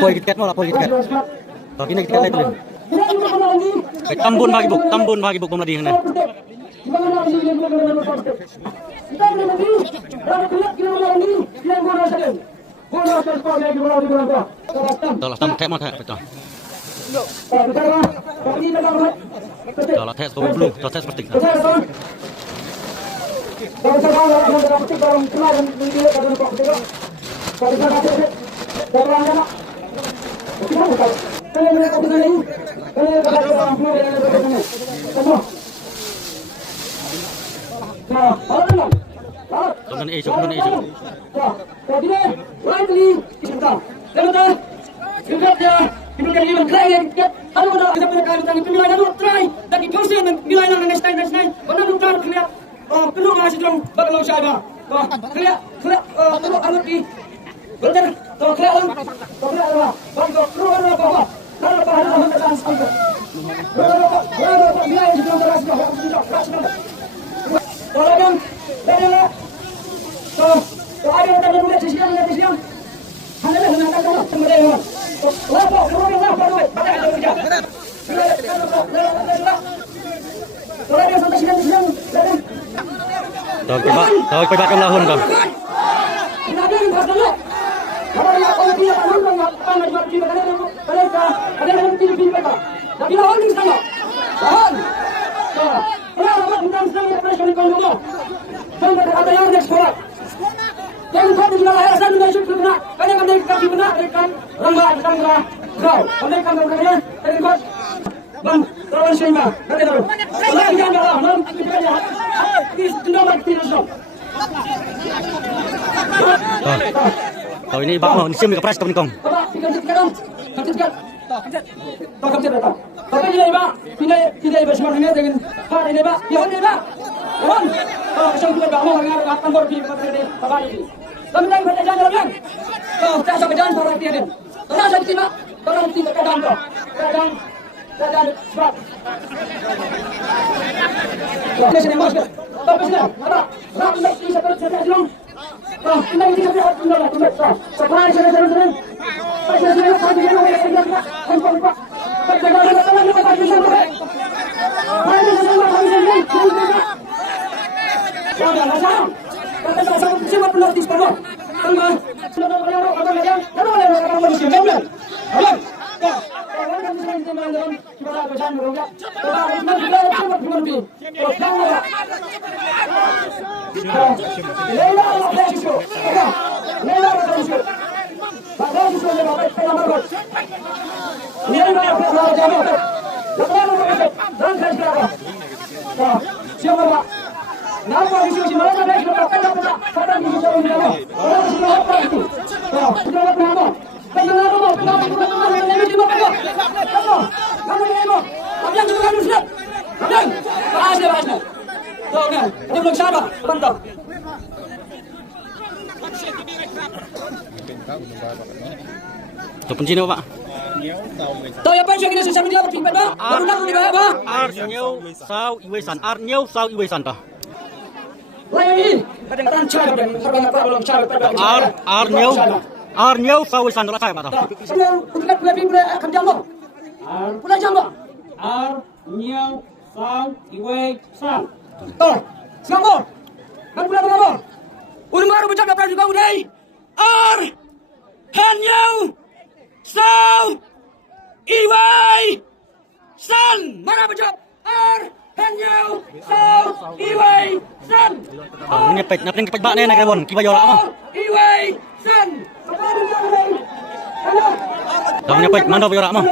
Lapor KitKat mau, lapor KitKat. Tapi ini KitKat lain tu. Tambun bagi buk pemladi sana. Tolak tam kayak mana betul. Tolak tes bau blue, tolak tes seperti. Kemudian isu. Tahu pebat kan lahun kan. Tahu ini bak mau siam ke pres kau nikong. Itu kunci ni Pak. Tahu apa yang kita susah menjawab pimpin Pak? Undang di bawah Pak. Arnyau sau iwesan tah. Layani. Kadang-kadang cara dan kadang-kadang belum cara. Arnyau sau iwesan tah saya Pak tah. Sebelum untuk dua pimpin akan jambo. Pula jambo. Arnyau sau iwesan. Tahu. Jambo. Kan pula jambo. Urang baru bercakap pada juga udah. Arnyau sau iwesan. Mana bercakap? Arnyau sau iwesan. Ini pet, napin kipet bak ni nak kebon, kibayola mah. Iwesan. Tahu ni pet, mana bayola mah.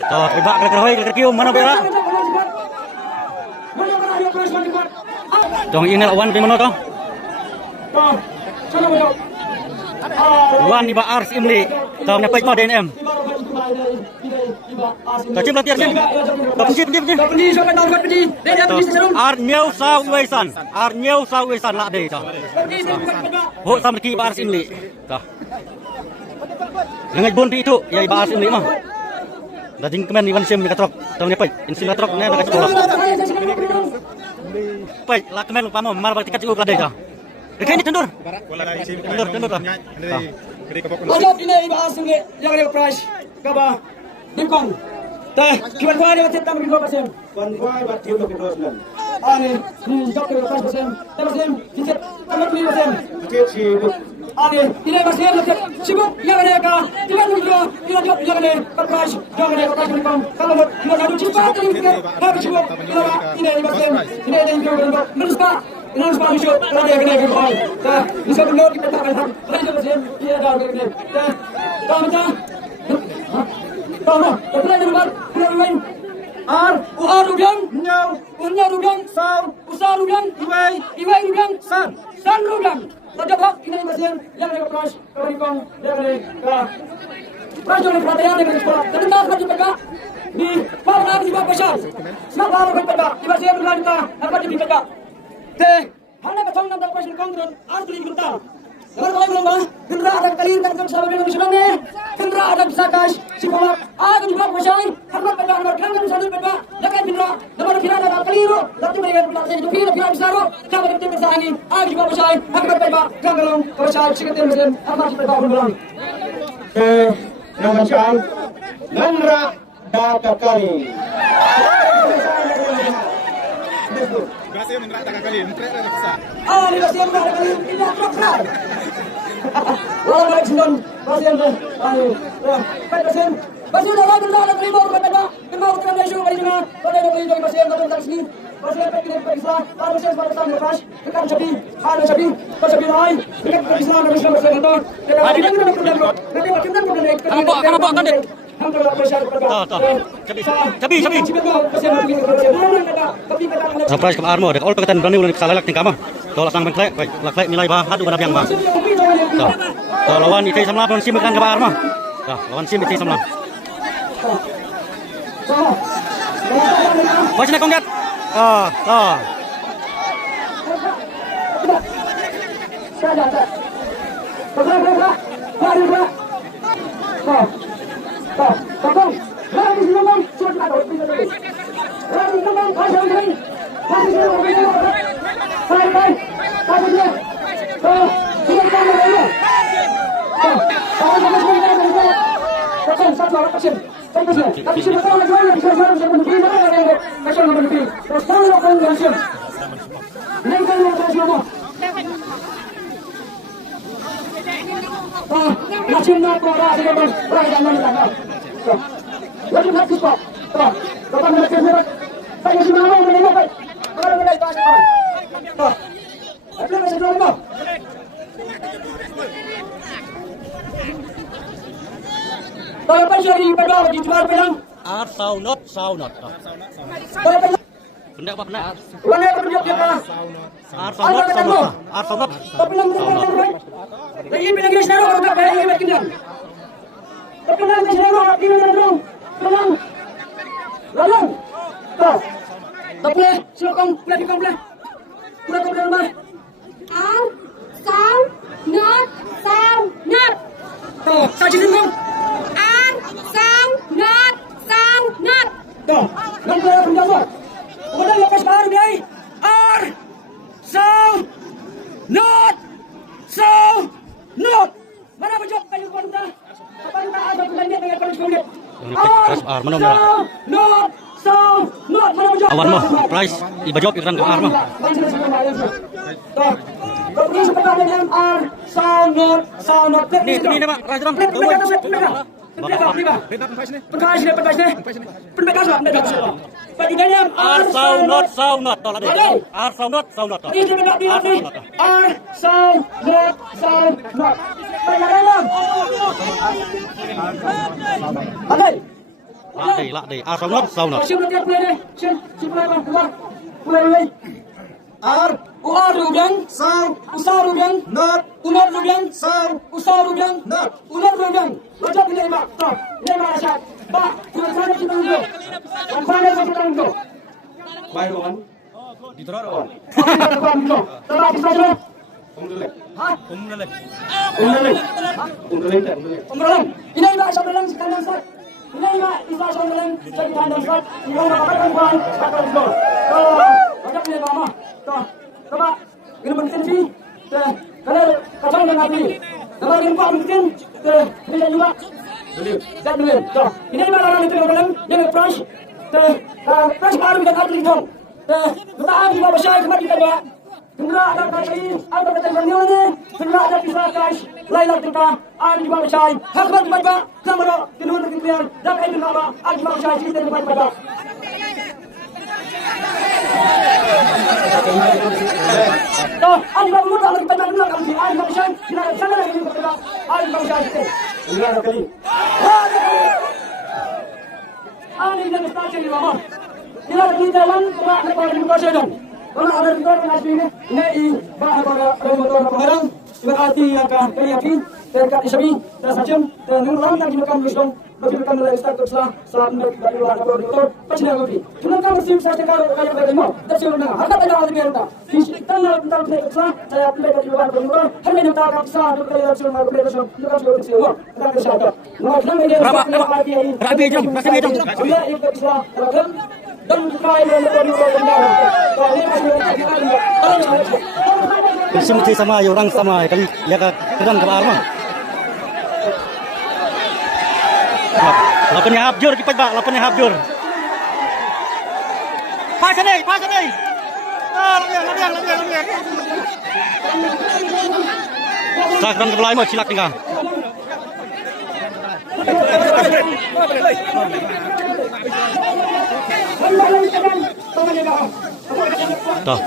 Tahu kibak kerahoi kerkiu mana bayola. Dong ini lawan di mana tu? Wan di Ars Imli. Tahu ni pet mah DNM. Kacim latihan kan? Penji. Arnyau sau iwesan lah deh dah. Ho sampai ki Ars Imli. Dah. Dengan bonti itu ya Ars Imli mah. Dah jingkemen Iwan Sim katrok. Tahu ni pet? Insin katrok ni nak sekolah. Pet lah kemen lupa mah mar tiket cukup lah deh dah. Ini tendur. Tendur lah. Wajib ini bahas sungai yang ada price kaba dikong. Teh kiban kuai dia cetak 2%. Kon kuai bat tiup ke 2%. Ani jok ke 2%. Terus dicet kamu 2%. Tiup si Ani tidak masih ada sibuk yang ada ka tidak juga tidak jok yang ada price yang ada price dikong. Kalau mau ada cepat ini harus sibuk tidak masih ini ada yang juga menuska. Ini harus masuk ada yang kena kepal. Teh bisa benar kita tak akan. Ada masih dia ada kena. Teh Tama, betul ni bukan lain. Uar rudang, unya rudang, usar rudang, iwai rudang, san rudang. Terjebak ini masih yang ada keras, kerikong, yang ada prajurit perhatian dengan sekolah. Terdengar bagi mereka di mana di bawah besar. Siapa orang berpeka? Di bagian luar kita dapat dipeka. Teh, hanya kacang dan presiden kontrol harus dibentar. Kalau kalian bilang bah, kendera ada kalian kan sama dengan misalnya, kendera ada bisa guys, si pemar, ada juga pasai, harus beda, harus kan misalnya beda, jangan kendera, nama kira ada kalian, tapi mereka bilang saya itu kira bisa roh, jangan berarti bisa angin, ada juga pasai, harus beda, jangan belum pasai, sekitar misalnya, apa sih beda belum? yang macam nandra data kali. Bahasa yang menerang kali, menerang ada besar. Ini bahasa yang menerang kali, ini besar. Walau baik senang, bahasa yang bahasa yang dah berdoa dan terima berkata, terima kita bersyukur kali ini, pada yang beri dari bahasa yang datang dari sini, bahasa yang kita periksa, pada saya sebagai sang lepas, dekat sapi, ada sapi lain, dekat periksa dan Islam bersama kita, dekat kita berdoa, nanti kita berdoa. Kenapa akan dek? Surprise ke armo, dek all peketan berani ulah salah lak tingkama. Tolak sang bengklek, lak nilai bah hadu kana biang bah. Lawan itu samla pun sim kan ke armo. Lawan sim itu samla. Macam nak konggat? Saunot. Benda apa kena? Saunot. Lagi bilang dia senaruh orang tak bayar lagi berkenaan. Berkenaan dia senaruh orang dia senaruh. Lalang. Tak boleh. Silakan boleh dikong boleh. Boleh kau berapa? Saunot. Saja dikong. Saunot. Nampak yang penjawab. Kemudian lepas baru dia. Saunot. Mana berjawab kayu konta? Apa kita ada belanja dengan kalau sekolah? Saunot. Mana berjawab? Awan mah, price iba jawab ikran ke arma. Kemudian seperti dengan saunot. Ini Pak, price dong. Saunot. Tolak deh. Saunot. Lak deh. Saunot. Uar rudang, usar rudang, unar rudang, usar rudang, unar rudang. Baca bila lima, lima asyik. Pak, sana kita tunggu. Sana kita tunggu. Baik kawan. Diteror kawan. Terus kita Umrah. Ini iba sambilan sekalian Ustaz. Ini iba sambilan sekalian Ustaz. Ini orang kawan sekalian Ustaz. Banyak ni mama. Coba ini penting sih. Kalau kacang dengan api. Nama yang Pak mungkin bisa juga. Dan dulu. So, ini mana itu yang price. Price baru kita ada di dalam. Kita ada di bawah saya kemarin kita. Tunda ada kali, ada kata ni. Tunda ada kisah guys. Lain kita ada di bawah saya. Harus baca sama di luar kita. Dan ini nama ada di bawah saya kita di bawah. तो आज बाबू मोटा लग पता नहीं लगा मुझे आज बाबू शायद बिना चला नहीं पता आज बाबू शायद ये ना कली आज ये नस्ता चली बाबा ये लगी जालन तो ना पर मुझे जान तो ना अगर तो ना भी नहीं बाहर बाहर मोटर बाहर berarti akan yakin terkait isyami dan sajam dan nurul yang dilakukan Muslim bagaimana mulai start teruslah saat dari luar koridor pasnya lagi kenapa mesti saya kalau kayak begini dan sebelumnya harga tanya lagi berita kita nak tentang teruslah saya apply dari luar koridor hari ini kita akan sah untuk dari luar koridor juga sudah siap kita bersyukur maka ini rabi jam masih jam ya itu bisa dan kaya dari koridor Bersama sama orang sama kali ya kadang ke arah. Lapannya habjur kipas Pak, lapannya habjur. Pas ni. Lamian. Sakran ke belai mo silak tinggal. Toh.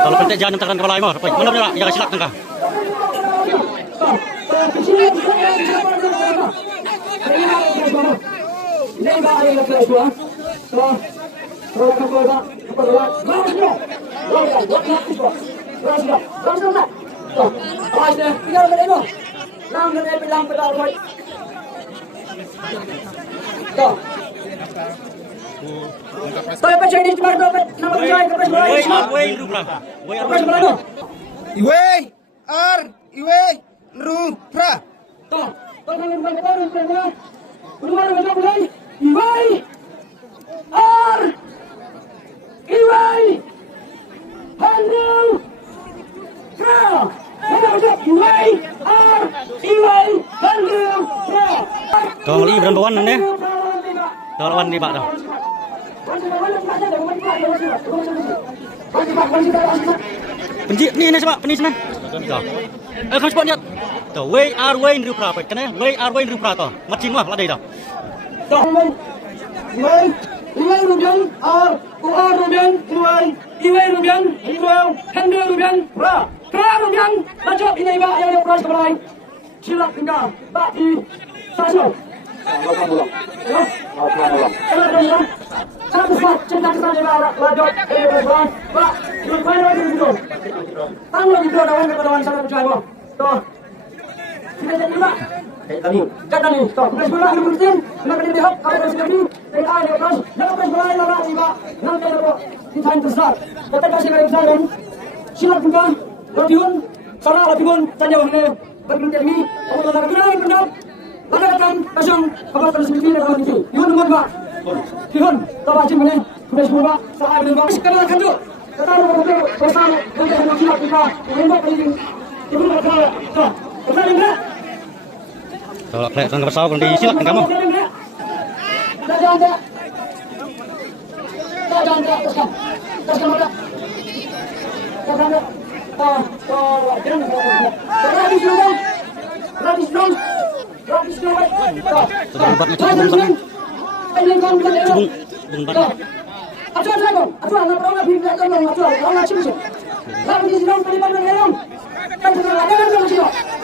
Kalau pentek jangan tekan kepala imam, mana dia jaga silap tengah. Saya baca ini cuma dapat nama saya ke Presiden. Iwe ar iwe rupra. Toh, tolong bantu saya. Rumah mulai. Iwe ar iwe Hello. Pra. Iwe ar iwe Hello. Kalau li berapa wan ni? Kalau wan ni Pak dah. Penjik ni sebab penis ni. Dah. Kamu sebab niat. Dah way ni rupra apa? Kena way ni rupra tu. Macam mana ladai dah. Dah. Iwai rubian ar rubian iwai rubian hendak rubian pra rubian baca ini Pak yang ada prize kepada silap tinggal Pak di stasiun. Satu saat cinta kita ni lajot Pak, lupa lagi itu. Tanggung itu ada orang ketahuan sana percaya. Toh, kita jadi Pak. Kata ni, toh, bersama dengan Muslim, nak dilihat kalau sekali, ada terus, nak bersama lagi Pak, nanti ada kita tersesat. Kata kasih kepada Muslim, silap juga, berdiun, salah berdiun, tanya mana berdiun ini, kalau nak benar. Ladakan pasang kapal tersebut ini akan tinggi. Ihun Pak. Ihun, tahu macam mana? Sudah semua sahaja dengan sekarang kan tu. Kita nak bersama dengan silap kita. Ini penting. Ibu kata, kita ni. Kalau plek sang bersau pun disilap kamu. Jangan. Teruskan mana? Jangan. Jangan.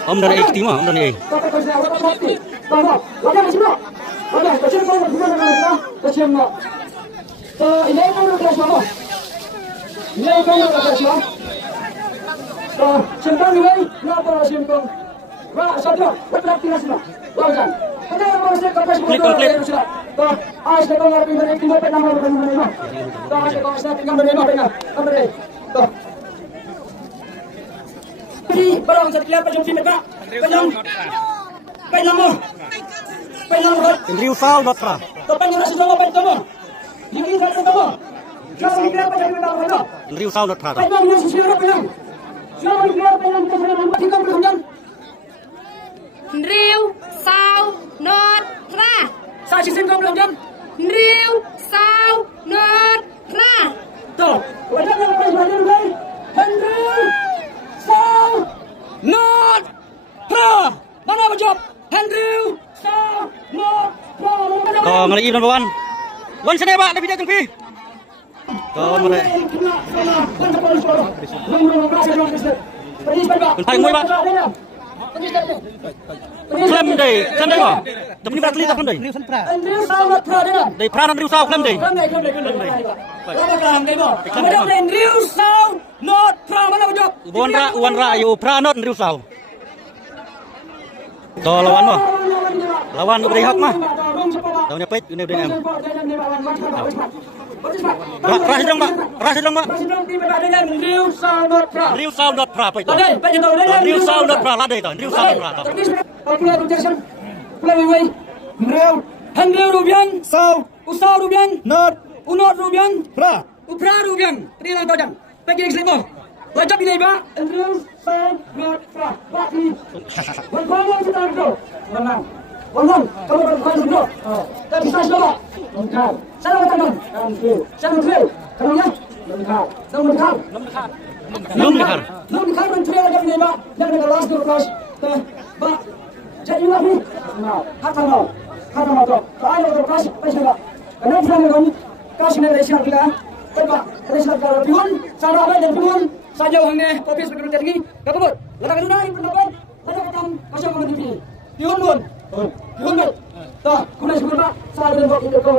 Om dari ikti mah, om dari. Barang sekian macam sini Pak. Penang. Indri usal batra. Depan yang sudah apa itu? Ini satu kamu. Jangan kira apa jadi penang. Indri usal batra. Penang yang sudah penang. Silakan beliau dengan kesenangan tinggal berhubungan. Riu sao nốt ra. Saya xin kau berhubungan. Riu sao nốt ra. Tuh, wajah yang harus belajar lagi. Henry, Sao, Not, Pra. Mana berjawab? Henry, Sao, Not, Pra. To ngari number 1. Wan sene ba lebih jeng pi. To ngari. Paling muai ba. Klem dei, klem dei ba. Tapi berat li tak klem dei. Henry, Sao, Not, Pra. Dei pra nan riu sao klem dei. Henry, Sao, Not, Pra. Mana berjawab? Wan ra ayu pra not riu sao. To lawan mo. Lawan ko beri hak mah. Daunnya pait ini udah em. Ras dong Pak. Riu sao not pra pait. Riu sao not pra ladai to. Riu sao not pra to. Henry Rubian, Sao, Usau Rubian, Not, Unot Rubian, Pra, Upra Rubian. Terilang tojang. Bagi yang selimo. Wajib ini Pak. Henry, Sao, Not, Pra. Bagi. Wanfang kita dulu. Wanfang. Kamu berkuasa dulu. Tapi saya sudah. Lengkap. Saya bertanggung. Saya berkeliru. Kamu ya? Lengkap. Lengkap menteri lagi ini Pak. Yang dengan last dulu kelas. Pak. Jadi lagi. Kata mau tu. Kalau ada kasih pasal Pak. Kenapa kamu kasih nilai siap kita? Pak. Siap kalau pun. Cara apa dan pun. Saja orangnya kopi seperti tinggi. Kata bud. Letak dulu naik pendapat. Ada ketang kasih kamu di Piun pun. Tuh, kemudian sebelum Pak. Saya dan Pak kita kau